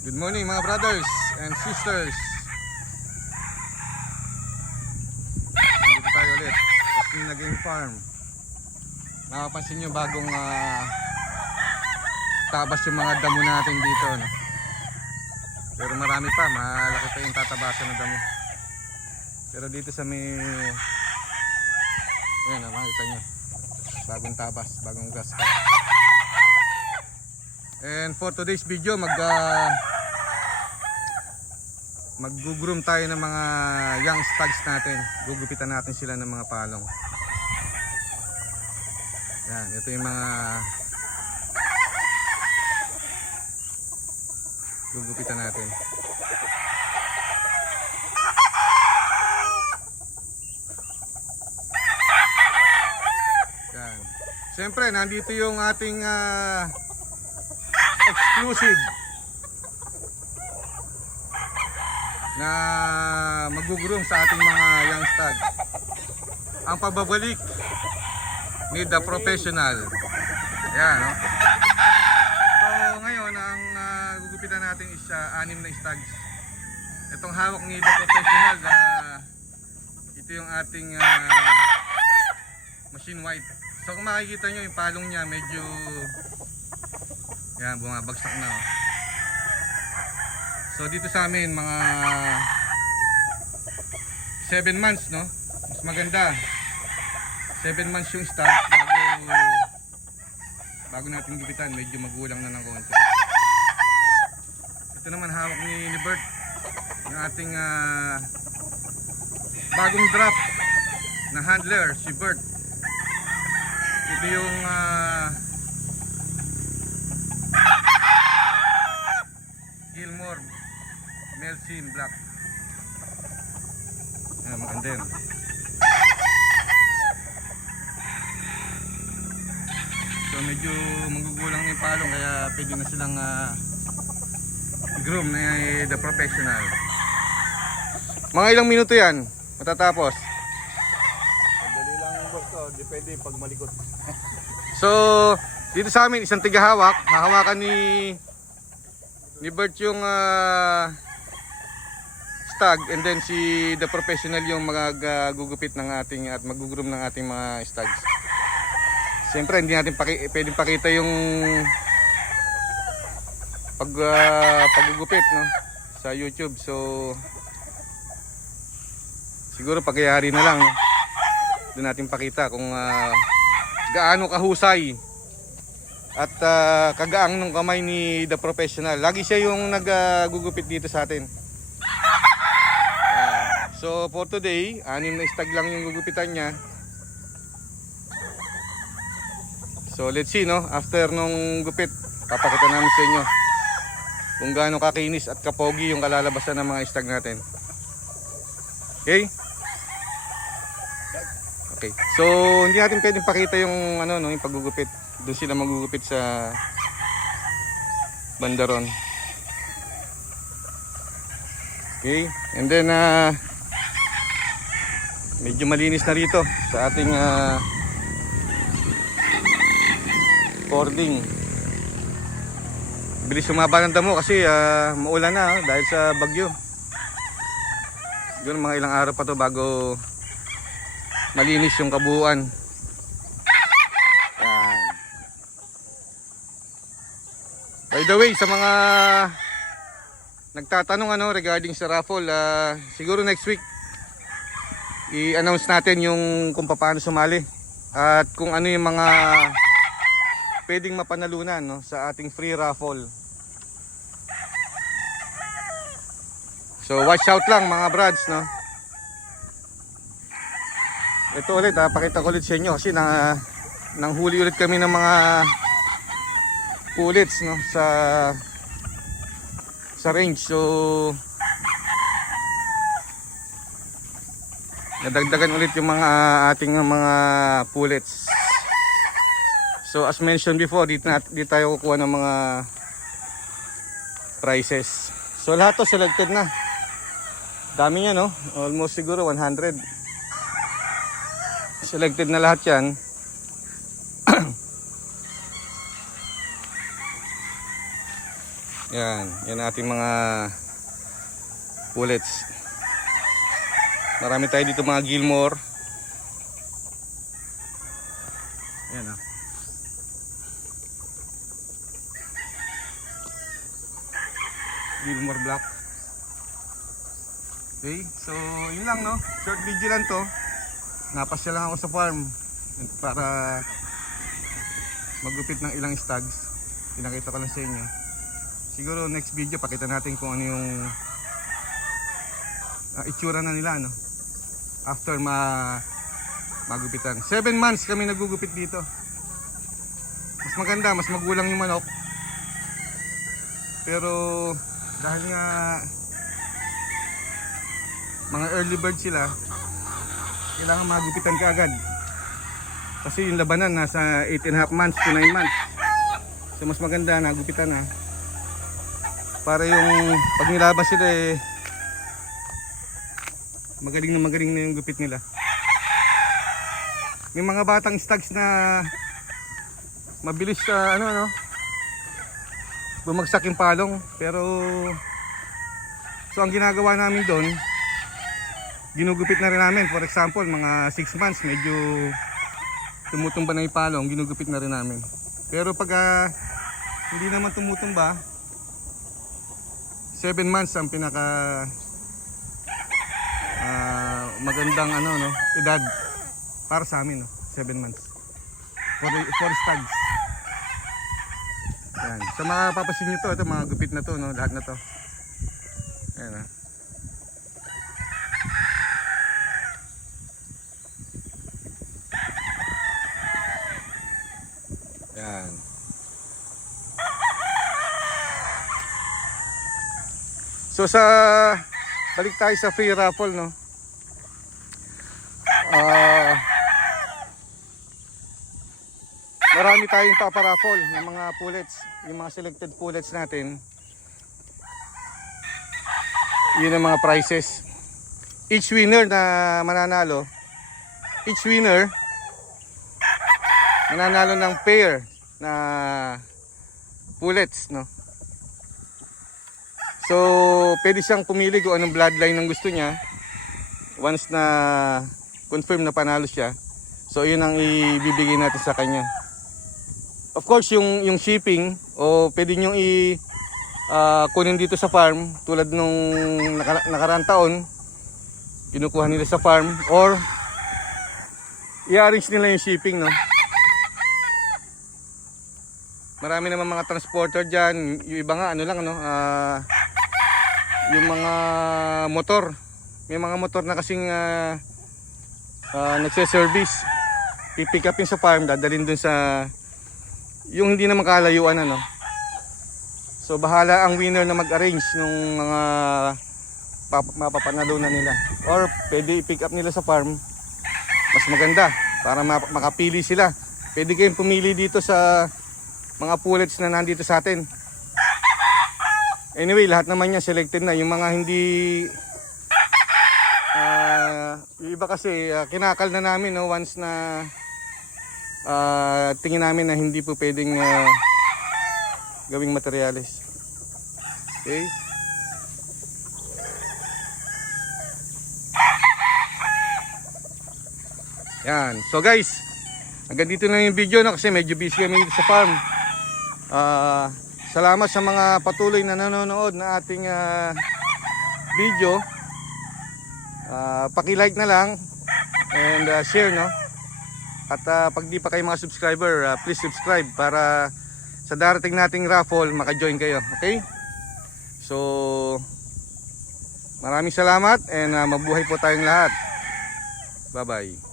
Good morning mga brothers and sisters. Nandito tayo ulit sa Sinaging Farm. Nakapansin nyo bagong ah, tabas yung mga damo natin dito. No? Pero marami pa, malaki pa yung tatabasan ng damo. Pero dito sa may... Ayan, makita nyo. Bagong tabas, bagong grass cut. And for today's video, mag uh, mag-groom tayo ng mga young stags natin. Gugupitan natin sila ng mga palong. Yan, ito yung mga gugupitan natin. Yan. Siyempre, nandito yung ating ah, exclusive na magugroom sa ating mga young stag. Ang pagbabalik ni The Professional. Ayan, no? So, ngayon, ang uh, gugupitan natin is ah, anim na stags. Itong hawak ni The Professional, na ito yung ating ah, machine white. So, kung makikita nyo, yung palong niya medyo yan, bumabagsak na. oh. So dito sa amin mga 7 months, no? Mas maganda. 7 months yung start bago bago natin gipitan, medyo magulang na ng konti. Ito naman hawak ni, ni Bert. Yung ating ah, bagong drop na handler, si Bert. Ito yung ah, Gilmore Melsin Black. Ayan, maganda yun. So medyo magugulang na yung palong kaya pwede na silang ah, i-groom na eh, the professional. Mga ilang minuto yan matatapos. Madali lang boss ko, depende pag malikot. So dito sa amin isang tigahawak. Hahawakan ni ni Bert yung ah, stag and then si the professional yung magagugupit ng ating at magugroom ng ating mga stags. Siyempre hindi natin paki pwedeng pakita yung pag ah, paggugupit no sa YouTube. So siguro pagyayari na lang no? doon natin pakita kung ah, gaano kahusay at ah, kagaang ng kamay ni the professional. Lagi siya yung nagugupit dito sa atin. So for today, anim na stag lang yung gugupitan niya. So let's see no, after nung gupit, papakita namin sa inyo kung gaano kakinis at kapogi yung kalalabasan ng mga stag natin. Okay? Okay. So hindi natin pwedeng pakita yung ano no, yung paggugupit. Doon sila magugupit sa bandaron. Okay. And then ah medyo malinis na rito sa ating ah boarding. Bilis sumaba ng damo kasi ah, maulan na oh, dahil sa bagyo. Siguro mga ilang araw pa to bago malinis yung kabuuan. Yan. By the way, sa mga nagtatanong ano regarding sa raffle, ah, siguro next week i-announce natin yung kung paano sumali at kung ano yung mga pwedeng mapanalunan no, sa ating free raffle. So watch out lang mga brads no. Ito ulit ha, pakita ko ulit sa inyo kasi na nang huli ulit kami ng mga pullets no sa sa range. So nadagdagan ulit yung mga ating mga pullets. So as mentioned before, dito, na, dito tayo kukuha ng mga prices. So lahat to selected na. Dami niya no, almost siguro 100. Selected na lahat yan. Yan, yan ating mga pullets. Marami tayo dito mga Gilmore. Yan ah. Gilmore Black. Okay, so yun lang no. Short video lang to. Napasya lang ako sa farm para magupit ng ilang stags. Pinakita ko lang sa inyo. Siguro next video pakita natin kung ano yung ah, itsura na nila no. After ma magupitan. 7 months kami nagugupit dito. Mas maganda, mas magulang yung manok. Pero dahil nga mga early bird sila, kailangan magupitan ka agad. Kasi yung labanan nasa 8 and a half months to 9 months. So mas maganda nagupitan na. Para yung pag nilabas sila eh magaling na magaling na yung gupit nila. May mga batang stags na mabilis sa ano ano bumagsak yung palong. Pero so ang ginagawa namin doon ginugupit na rin namin. For example mga 6 months medyo tumutumba na yung palong ginugupit na rin namin. Pero pag ah, hindi naman tumutumba 7 months ang pinaka ah, magandang ano no edad para sa amin no 7 months for, for stags yan. Sa mga papasin nyo to, ito mga gupit na to, no? lahat na to. Ayan ah. Yan. So sa balik tayo sa free raffle no. Ah Marami tayong paparaffle ng mga pullets, yung mga selected pullets natin. Yun ang mga prizes. Each winner na mananalo, each winner mananalo ng pair na pullets, no? So, pwede siyang pumili kung anong bloodline ng gusto niya. Once na confirm na panalo siya, so yun ang ibibigay natin sa kanya. Of course, yung yung shipping o pwede niyo i ah, kunin dito sa farm tulad nung naka, nakaraang taon kinukuha nila sa farm or i-arrange nila yung shipping no marami naman mga transporter dyan yung iba nga ano lang no ah, yung mga motor may mga motor na kasing uh, nagse-service pipick up yun sa farm dadalhin dun sa yung hindi na makalayuan ano. So bahala ang winner na mag-arrange nung mga pap- mapapanalunan nila. Or pwede i-pick up nila sa farm. Mas maganda para ma- makapili sila. Pwede kayong pumili dito sa mga pullets na nandito sa atin. Anyway, lahat naman niya selected na. Yung mga hindi ah, yung iba kasi ah, kinakal na namin no once na ah, tingin namin na hindi po pwedeng ah, gawing materyales. Okay? Yan. So guys, hanggang dito na yung video no kasi medyo busy kami dito sa farm. Ah, salamat sa mga patuloy na nanonood na ating ah, video. Ah, paki-like na lang and ah, share no. At ah, pag di pa kayo mga subscriber, ah, please subscribe para sa darating nating raffle maka-join kayo, okay? So maraming salamat and ah, mabuhay po tayong lahat. Bye-bye.